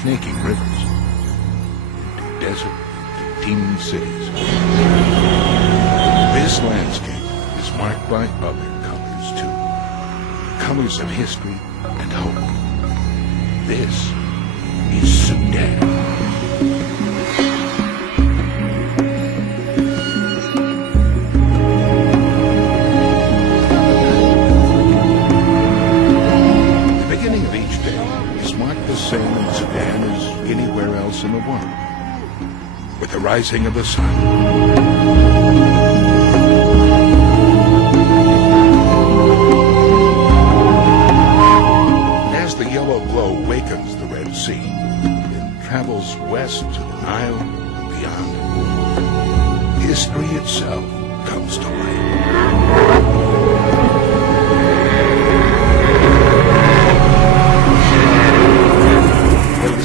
Snaking rivers, to desert, to teeming cities. This landscape is marked by other colors too, the colors of history and hope. This is Sudan. Same in Sudan as anywhere else in the world, with the rising of the sun. As the yellow glow wakens the Red Sea, it travels west to the Nile and beyond. History itself comes to life.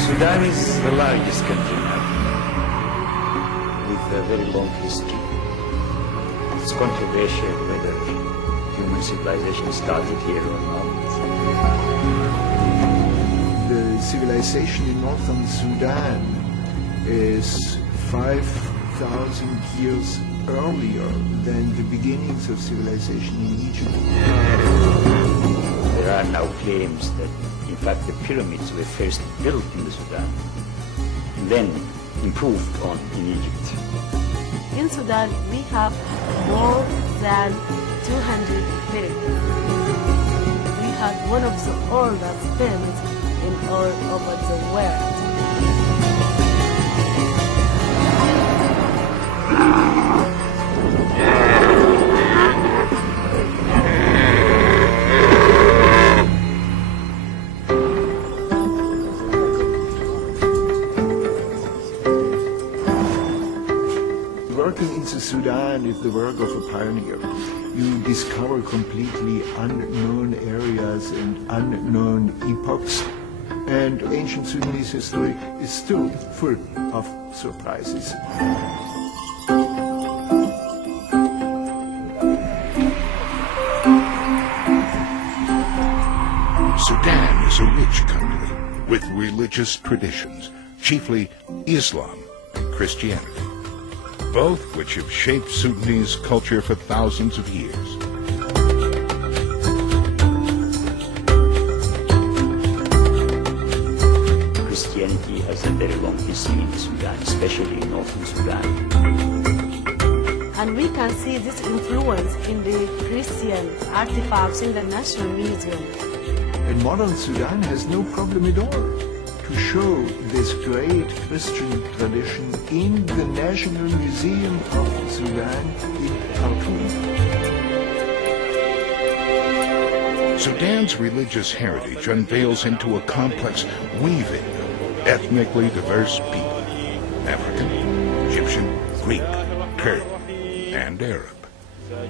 Sudan is the largest country now, with a very long history. It's controversial whether human civilization started here or not. The civilization in northern Sudan is 5,000 years earlier than the beginnings of civilization in Egypt. There are now claims that in fact the pyramids were first built in the Sudan and then improved on in Egypt. In Sudan we have more than 200 pyramids. We have one of the oldest pyramids in all over the world. Working into Sudan is the work of a pioneer. You discover completely unknown areas and unknown epochs, and ancient Sudanese history is still full of surprises. Sudan is a rich country with religious traditions, chiefly Islam and Christianity, both which have shaped Sudanese culture for thousands of years. Christianity has a very long history in Sudan, especially in northern Sudan. And we can see this influence in the Christian artifacts in the National Museum. And modern Sudan has no problem at all to show this great Christian tradition in the National Museum of Sudan in Khartoum. Sudan's religious heritage unveils into a complex weaving of ethnically diverse people: African, Egyptian, Greek, Kurd, and Arab,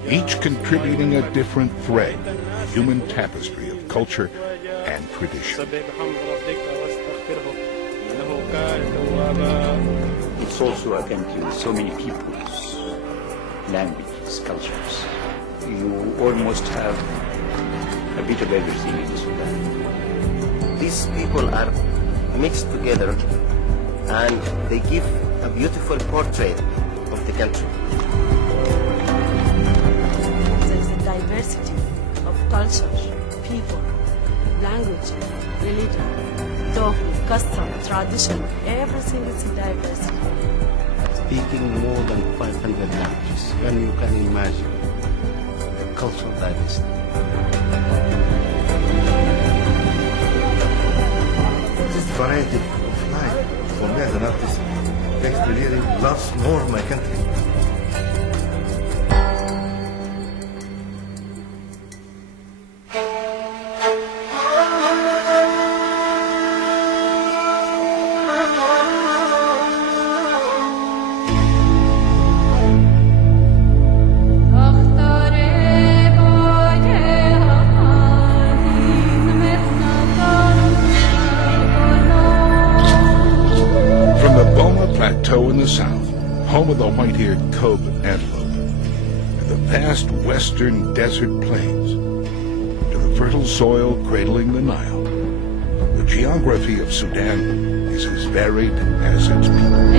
each contributing a different thread in the human tapestry of culture and tradition. It's also a country with so many peoples, languages, cultures. You almost have a bit of everything in Sudan. These people are mixed together and they give a beautiful portrait of the country. There's a diversity of cultures, people, language, religion, dogma, custom, tradition, everything is a diversity. Speaking more than 500 languages, and you can imagine the cultural diversity. This variety of life, for me as an artist, makes me really love more my country. home of the white-eared cub antelope, to the vast western desert plains, to the fertile soil cradling the Nile, the geography of Sudan is as varied as its people.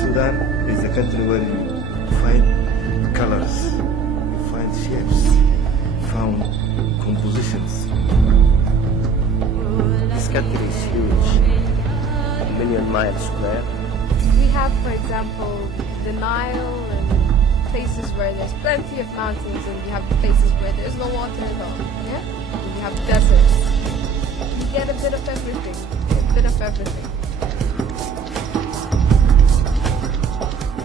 Sudan is a country where you find colors, you find shapes, found compositions. This country is huge, 1 million miles square. We have, for example, the Nile and places where there's plenty of mountains, and we have places where there's no water at all. Yeah? And we have deserts. You get a bit of everything. A bit of everything.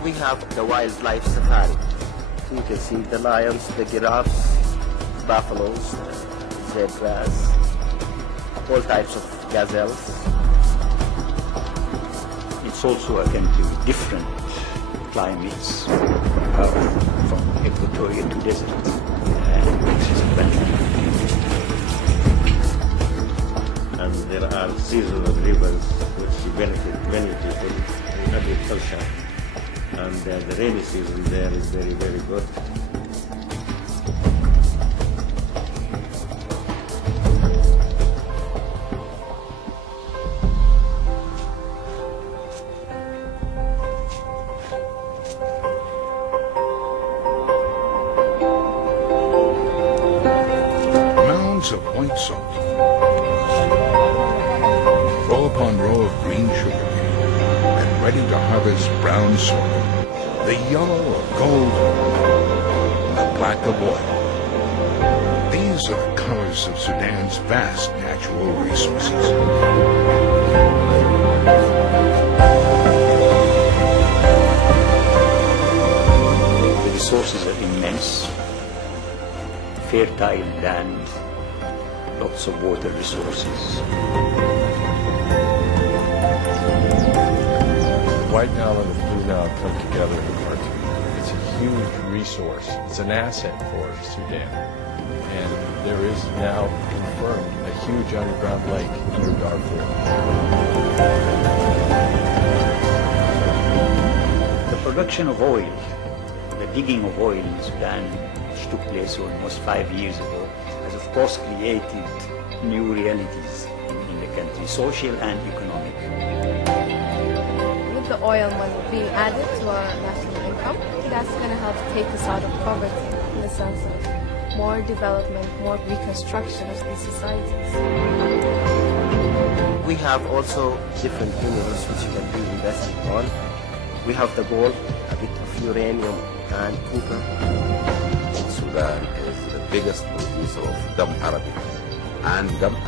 We have the wildlife safari. So you can see the lions, the giraffes, buffaloes, zebras, all types of gazelles. It's also a country with different climates, from equatorial to desert. And there are seasonal rivers which benefit many people in agriculture. And the rainy season there is very, very good. Mounds of white salt, row upon row of green sugarcane, and ready to harvest brown sorghum, the yellow of gold, and the black of oil. These are the colors of Sudan's vast natural resources. The resources are immense, fertile land, lots of water resources. White Nile and the Blue Nile come together in the country. It's a huge resource. It's an asset for Sudan. And there is now confirmed a huge underground lake near Darfur. The production of oil, the digging of oil in Sudan, which took place almost 5 years ago, has of course created new realities in the country, social and economic. With the oil money being added to our national income, that's going to help take us out of poverty in the sense of more development, more reconstruction of these societies. We have also different minerals which can be invested on. We have the gold, a bit of uranium and copper. Sudan is the biggest producer of gum arabic, and gum arabic